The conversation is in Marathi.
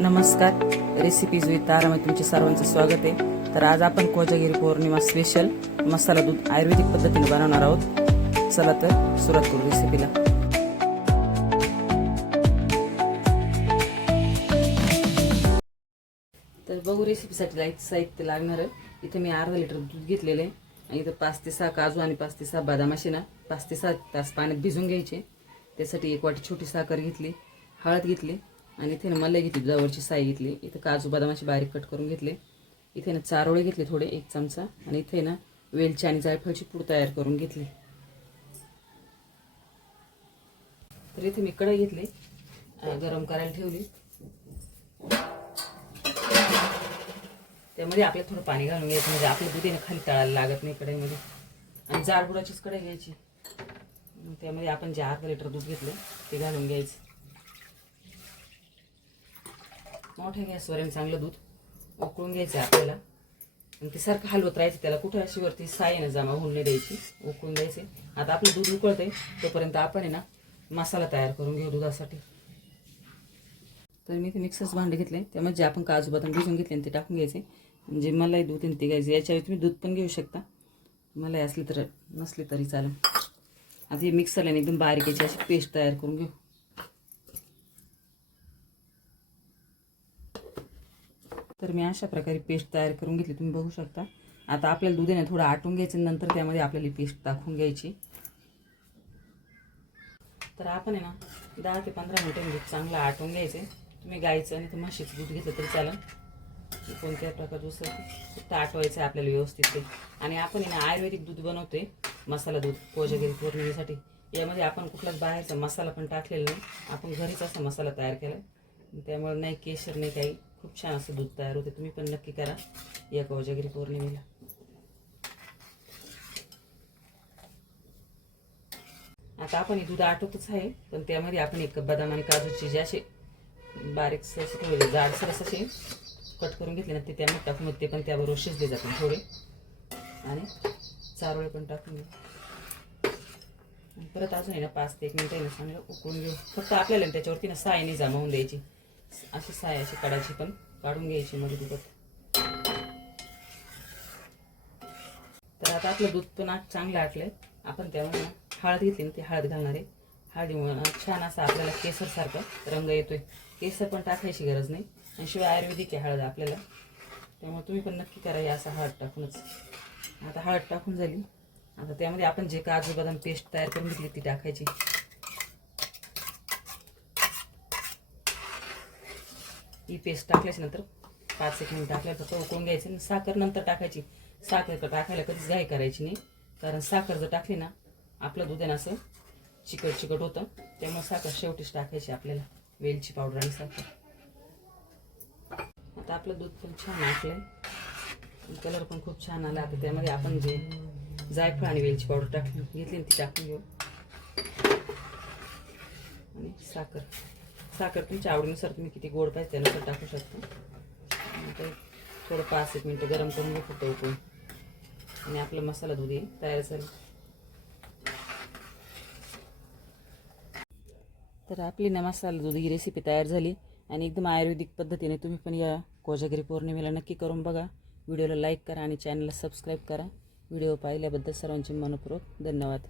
नमस्कार, रेसिपीज विथ तारामध्ये तुमचे सर्वांचं स्वागत आहे. तर आज आपण कोजागिरी पौर्णिमा स्पेशल मसाला दूध आयुर्वेदिक पद्धतीने बनवणार आहोत. चला तर सुरुवात करू रेसिपीला. तर बघू रेसिपीसाठी साहित्य लागणार. इथे मी अर्धा लिटर दूध घेतलेले आहे आणि इथं 5 ते 6 काजू आणि 5 ते 6 बदाम असे ना 5 ते 7 तास पाण्यात भिजून घ्यायचे. त्यासाठी 1 वाटी छोटी साखर घेतली, हळद घेतली आणि इथे मलाई घेतली, जवळची साई घेतली. इथे काजू बदामाचे बारीक कट करून घेतले. इथे चारोळे घेतले थोडे 1 चमचा आणि इथे वेलची आणि जायफळची पूड तयार करून घेतली. तर इथे मी कढई घेतली, गरम करायला ठेवली. त्यामध्ये आपल्याला थोडं पाणी घालून घ्यायचं म्हणजे आपल्या दुधीने खाली तळायला लागत नाही कढईमध्ये. आणि जाड बुडाचीच कढई घ्यायची. त्यामध्ये आपण जे अर्धा लिटर दूध घेतलं ते घालून घ्यायचं. मोठ्या गॅसवर चांगलं दूध उकळून घ्यायचं आपल्याला आणि ते सारखं हलवत राहायचं. त्याला कुठं अशी वरती साईनं जमा होऊन नाही द्यायची, उकळून द्यायचे. आता आपलं दूध उकळतंय तोपर्यंत आपण मसाला तयार करून घेऊ दुधासाठी. तर मी ते मिक्सरचं भांडे घेतले, त्यामध्ये जे आपण काजू बदाम भिजून घेतले ते टाकून घ्यायचे. म्हणजे मलाई दूध ते घ्यायचे. याच्यावेळी तुम्ही दूध पण घेऊ शकता, मलाई असली तर, नसली तरी चालेल. आता हे मिक्सरला एकदम बारीक याची अशी पेस्ट तयार करून घेऊ. तर मी अशा प्रकारे पेस्ट तयार करून घेतली, तुम्ही बघू शकता. आता आपल्याला दूध थोडं आटून घ्यायचं, नंतर त्यामध्ये आपल्याला पेस्ट टाकून घ्यायची. तर आपण 10 ते 15 मिनिटं दूध चांगलं आटून घ्यायचे. तुम्ही गाईचं आणि म्हशीचं दूध घेतलं तरी चालेल, कोणत्या प्रकारचं दुसरं आटवायचं आपल्याला व्यवस्थित ते. आणि आपण आयुर्वेदिक दूध बनवतोय, मसाला दूध कोजागिरी पौर्णिमेसाठी. यामध्ये आपण कुठलाच बाहेरचा मसाला पण टाकलेला नाही, आपण घरीच असा मसाला तयार केला. त्यामुळे नाही केशर नाही काही, खूप छान असं दूध तयार होते. तुम्ही पण नक्की करा या कोजागिरी पौर्णिमेला. आता आपण हे दूध आटवतच आहे, पण त्यामध्ये आपण 1 कप बदाम आणि काजूचे जे असे बारीक थोडे जाडसर असे कट करून घेतले ना ते त्यामध्ये टाकून ते पण त्याबरोबर शिजले जातील थोडे. आणि चारोळे पण टाकून घेऊ. परत अजून 5 ते 1 मिनिटं चांगलं उकळून घेऊ. फक्त आपल्याला त्याच्यावरती साईने जमावून द्यायची. अशी साय अशी काढायची, पण काढून घ्यायची मध्ये दुधात. तर आता आपलं दूध पण चांगलं आटलंय. आपण त्यामुळे हळद घेतली ना ती हळद घालणार आहे. हळदीमुळे छान असा आपल्याला केसर सारखा रंग येतोय. केसर पण टाकायची गरज नाही, आणि शिवाय आयुर्वेदिक आहे हळद आपल्याला, त्यामुळे तुम्ही पण नक्की करा असं हळद टाकूनच. आता हळद टाकून झाली. आता त्यामध्ये आपण जे काजू बदाम पेस्ट तयार करून घेतली ती टाकायची. ही पेस्ट टाकल्याच्या नंतर 5-1 मिनिट आपल्याला फक्त उकळून घ्यायचं आणि साखर नंतर टाकायची. साखर टाकायला कधीच घाई करायची नाही, कारण साखर जर टाकली ना आपलं दूध असं चिकट चिकट होतं. त्यामुळे साखर शेवटीच टाकायची आपल्याला, वेलची पावडर आणि साखर. आता आपलं दूध पण छान आटलंय, कलर पण खूप छान आला. आता त्यामध्ये आपण जे जायफळ आणि वेलची पावडर घेतली ती टाकून घेऊ. आणि साखर तुमच्या आवडीनुसार, तुम्ही किती गोड पाहिजे त्यानुसार टाकू शकता. थोडं 5-1 मिनिटं गरम करून घेऊ फक्त उकळून, आणि आपलं मसाला दूध तयार झालं. तर आपली मसाला दूध ही रेसिपी तयार झाली, आणि एकदम आयुर्वेदिक पद्धतीने तुम्ही पण या कोजागिरी पौर्णिमेला नक्की करून बघा. व्हिडिओला लाईक करा आणि चॅनलला सबस्क्राईब करा. व्हिडिओ पाहिल्याबद्दल सर्वांचे मनपूर्वक धन्यवाद.